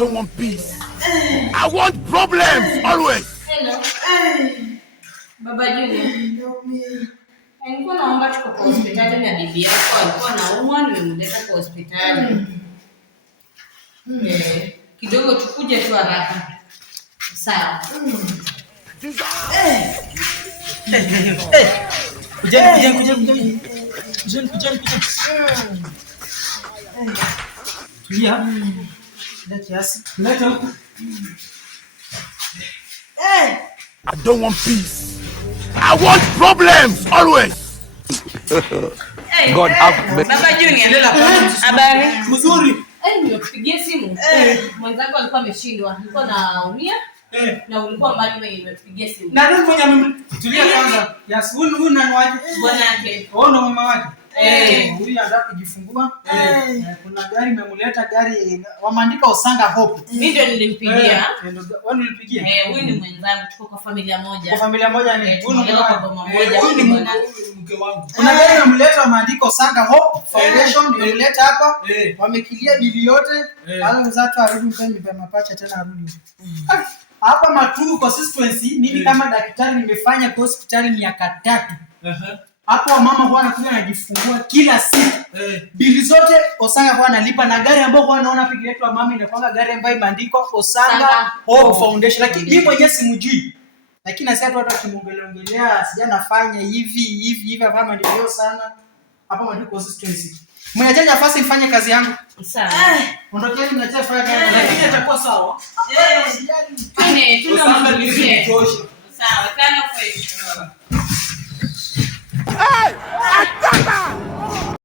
don't want peace. I want problems always. Hello. Baba Junior. Nilikuwa naomba tuko kwa hospitali na bibi yako alikuwa anaumwa, nimemleta kwa hospitali. Kidogo tukuje tu haraka. Sawa. Kujen. Tulia. Leta huku. I don't want peace. I want problems always. God have Baba Junior. Habari? Mzuri. Nimekupigia simu. Mwanangu alikuwa ameshindwa. Nilikuwa naumia. Na ulikuwa mbali mimi nimekupigia simu. Na ndio mwenye tulia kwanza. Yes, huyu nani waje? Bwana yake. Oh, ndo mama wake. Huyu anataka kujifungua. Kuna gari nimemleta, gari wameandika Osanga Hope. Mimi ndio nilimpigia. Wewe ulipigia? Huyu ni mwenzangu, tuko kwa familia moja. Kwa familia moja ni huyu ni baba mmoja. Huyu ni mke wangu. Kuna gari nimemleta wameandika Osanga Hope Foundation, nimemleta hapa. Wamekilia bili yote. Wale mzato arudi mpeni mapacha tena arudi. Hapa Maturu consistency mimi kama daktari nimefanya kwa hospitali miaka 3. Hapo mama bwana anakuja anajifungua kila siku. Bili zote Osanga bwana analipa, na gari ambayo bwana naona pigi yetu ya mama inakuanga gari ambayo imeandikwa Osanga Hope Foundation, lakini mimi mwenyewe simjui. Lakini sasa watu wakimuongelea sijana nafanya hivi kama ndio sana. Hapa Maturu consistency. Mwenye nafasi mfanye kazi yangu. Sawa. Ondokeni mnacha fanya kazi. Lakini itakuwa sawa. Tunamalizie. Sawa, kana kwa hiyo. Hey! Ataka!